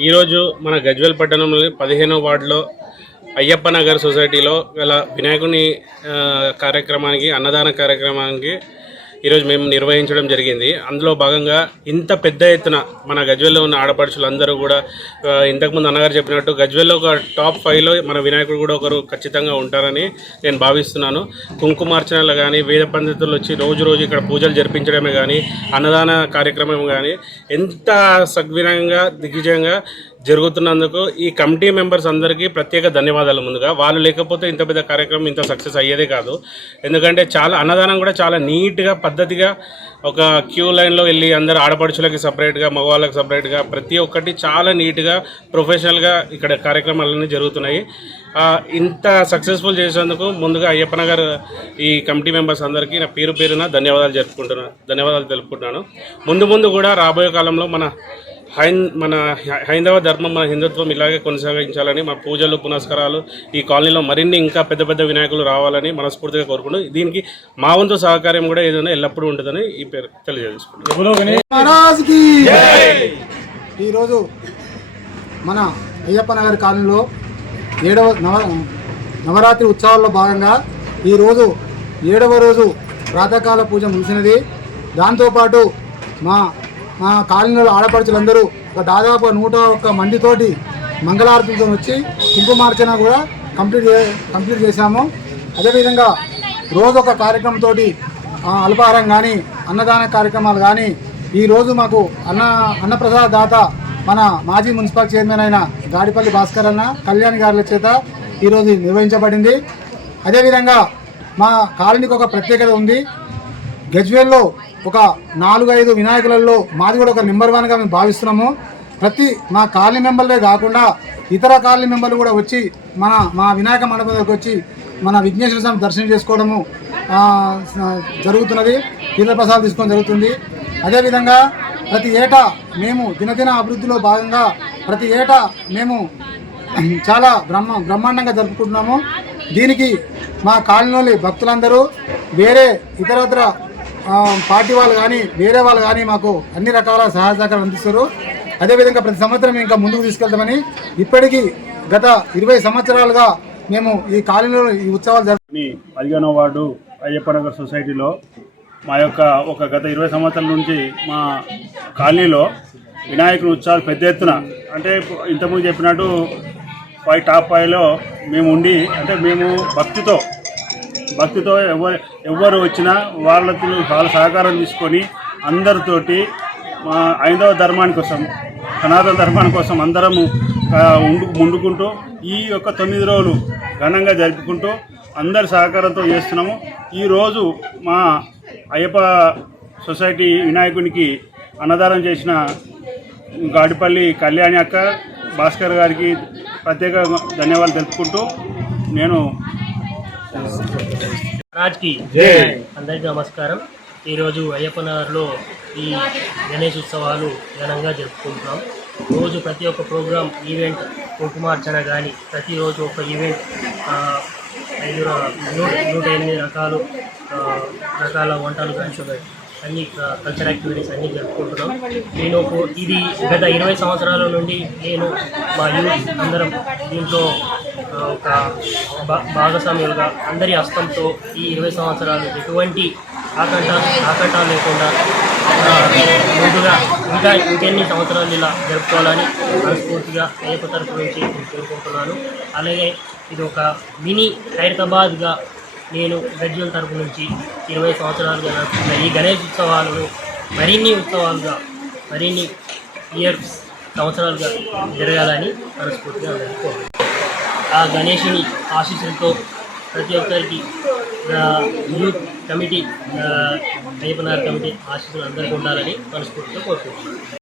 ఈరోజు మన గజ్వేల్ పట్టణంలోని పదిహేనో వార్డులో అయ్యప్ప నగర్ సొసైటీలో గల వినాయకుని కార్యక్రమానికి అన్నదాన కార్యక్రమానికి ఈరోజు మేము నిర్వహించడం జరిగింది. అందులో భాగంగా ఇంత పెద్ద ఎత్తున మన గజ్వెల్లో ఉన్న ఆడపడుచులు అందరూ కూడా ఇంతకుముందు అన్నగారు చెప్పినట్టు గజ్వెల్లో ఒక టాప్ ఫైవ్లో మన వినాయకుడు కూడా ఒకరు ఖచ్చితంగా ఉంటారని నేను భావిస్తున్నాను. కుంకుమార్చనలు కానీ వేద పండితులు వచ్చి రోజు రోజు ఇక్కడ పూజలు జరిపించడమే కానీ అన్నదాన కార్యక్రమం కానీ ఎంత సద్వినంగా దిగ్విజయంగా జరుగుతున్నందుకు ఈ కమిటీ మెంబర్స్ అందరికీ ప్రత్యేక ధన్యవాదాలు ముందుగా. వాళ్ళు లేకపోతే ఇంత పెద్ద కార్యక్రమం ఇంత సక్సెస్ అయ్యేదే కాదు. ఎందుకంటే చాలా అన్నదానం కూడా చాలా నీట్గా పద్ధతిగా ఒక క్యూ లైన్లో వెళ్ళి అందరు ఆడపడుచులకి సపరేట్గా మగవాళ్ళకి సపరేట్గా ప్రతి ఒక్కటి చాలా నీట్గా ప్రొఫెషనల్గా ఇక్కడ కార్యక్రమాలన్నీ జరుగుతున్నాయి. ఇంత సక్సెస్ఫుల్ చేసేందుకు ముందుగా అయ్యప్ప నగర్ ఈ కమిటీ మెంబర్స్ అందరికీ నా పేరు పేరున ధన్యవాదాలు జరుపుకుంటున్నాను ధన్యవాదాలు తెలుపుకుంటున్నాను. ముందు ముందు కూడా రాబోయే కాలంలో మన హైన్ మన హైందవ ధర్మం మన హిందుత్వం ఇలాగే కొనసాగించాలని మా పూజలు పునస్కారాలు ఈ కాలనీలో మరిన్ని ఇంకా పెద్ద పెద్ద వినాయకులు రావాలని మనస్ఫూర్తిగా కోరుకుంటూ దీనికి మా వంతు సహకార్యం కూడా ఏదైనా ఎల్లప్పుడూ ఉంటుందని ఈ పేరు మహారాజ్కి ఈరోజు మన అయ్యప్ప నగర్ కాలనీలో ఏడవ నవ నవరాత్రి ఉత్సవాల్లో భాగంగా ఈరోజు ఏడవ రోజు ప్రాతకాల పూజ ముగిసినది. దాంతోపాటు మా మా కాలనీలో ఆడపడుచులందరూ ఒక దాదాపు నూట ఒక్క మందితోటి మంగళారతితో వచ్చి కుంకుమార్చన కూడా కంప్లీట్ కంప్లీట్ చేశాము. అదేవిధంగా రోజు ఒక కార్యక్రమంతో అల్పాహారం కానీ అన్నదాన కార్యక్రమాలు కానీ ఈరోజు మాకు అన్న అన్నప్రసాద దాత మన మాజీ మున్సిపల్ చైర్మన్ అయిన గాడిపల్లి భాస్కర్ అన్న కళ్యాణ్ గారుల చేత ఈరోజు నిర్వహించబడింది. అదేవిధంగా మా కాలనీకి ఒక ప్రత్యేకత ఉంది. గజ్వేల్లో ఒక నాలుగు ఐదు వినాయకులలో మాది కూడా ఒక నెంబర్ వన్గా మేము భావిస్తున్నాము. ప్రతి మా కాలనీ మెంబర్లే కాకుండా ఇతర కాలనీ మెంబర్లు కూడా వచ్చి మన మా వినాయక మండపం దగ్గరకు వచ్చి మన విఘ్నేశ్వర స్వామి దర్శనం చేసుకోవడము జరుగుతున్నది. తీర్థప్రసాదం తీసుకోవడం జరుగుతుంది. అదేవిధంగా ప్రతి ఏటా మేము దినదిన అభివృద్ధిలో భాగంగా ప్రతి ఏటా మేము చాలా బ్రహ్మ బ్రహ్మాండంగా జరుపుకుంటున్నాము. దీనికి మా కాలనీలోని భక్తులందరూ వేరే ఇతరత్ర పార్టీ వాళ్ళు కానీ వేరే వాళ్ళు కానీ మాకు అన్ని రకాల సహాయ సహకారాలు అందిస్తారు. అదేవిధంగా ప్రతి సంవత్సరం ఇంకా ముందుకు తీసుకెళ్తామని ఇప్పటికీ గత ఇరవై సంవత్సరాలుగా మేము ఈ కాలనీలో ఈ ఉత్సవాలు జరుగుతుంది అని వార్డు వార్డు అయ్యప్పనగర్ సొసైటీలో మా యొక్క ఒక గత ఇరవై సంవత్సరాల నుంచి మా కాలనీలో వినాయకుని ఉత్సవాలు పెద్ద ఎత్తున అంటే ఇంతకుముందు చెప్పినట్టు ఫైవ్ టాప్ ఫైవ్లో మేము ఉండి అంటే మేము భక్తితో భక్తితో ఎవరు ఎవరు వచ్చినా వాళ్ళతో వాళ్ళ సహకారం తీసుకొని అందరితోటి మా ఐదవ ధర్మాని కోసం సనాతన ధర్మాని కోసం అందరము ఉండు ముందుకుంటూ ఈ యొక్క తొమ్మిది రోజులు ఘనంగా జరుపుకుంటూ అందరి సహకారంతో చేస్తున్నాము. ఈరోజు మా అయ్యప్ప సొసైటీ వినాయకునికి అన్నదానం చేసిన గాడిపల్లి కళ్యాణి అక్క భాస్కర్ గారికి ప్రత్యేక ధన్యవాదాలు తెలుపుకుంటూ నేను రాజ్కి అందరికీ నమస్కారం. ఈరోజు అయ్యప్పనగర్లో ఈ గణేష్ ఉత్సవాలు ఘనంగా జరుపుకుంటున్నాం. రోజు ప్రతి ఒక్క ప్రోగ్రామ్ ఈవెంట్ కుంకుమార్చన కానీ ప్రతిరోజు ఒక ఈవెంట్ ఐదు నూట ఎనిమిది రకాలు రకాల వంటలు కానీ అన్ని కల్చర్ యాక్టివిటీస్ అన్నీ జరుపుకుంటున్నాం. నేను ఇది గత ఇరవై సంవత్సరాల నుండి నేను మా యూత్ అందరం దీంట్లో ఒక భా- భాగస్వామ్యులుగా అందరి హస్తంతో ఈ ఇరవై సంవత్సరాలు ఎటువంటి ఆకట ఆకటాలు లేకుండా ముందుగా ఇంకా ఇంకెన్ని సంవత్సరాలు ఇలా జరుపుకోవాలని మనస్ఫూర్తిగా అయ్యప్ప తరపు నుంచి నేను కోరుకుంటున్నాను అలాగే ఇది ఒక మినీ హైదరాబాద్గా నేను గజ్వల్ తరపు నుంచి ఇరవై సంవత్సరాలుగా నడుపుతున్న ఈ గణేష్ ఉత్సవాలను మరిన్ని ఉత్సవాలుగా మరిన్ని ఇయర్స్ సంవత్సరాలుగా జరగాలని మనస్ఫూర్తిగా కోరుకుంటున్నాను. ఆ గణేషుని ఆశీస్సులతో ప్రతి ఒక్కరికి యూత్ కమిటీ ఆ, కమిటీ ఆశీస్సులు అందరికీ ఉండాలని మనస్ఫూర్తిగా కోరుకుంటున్నాను.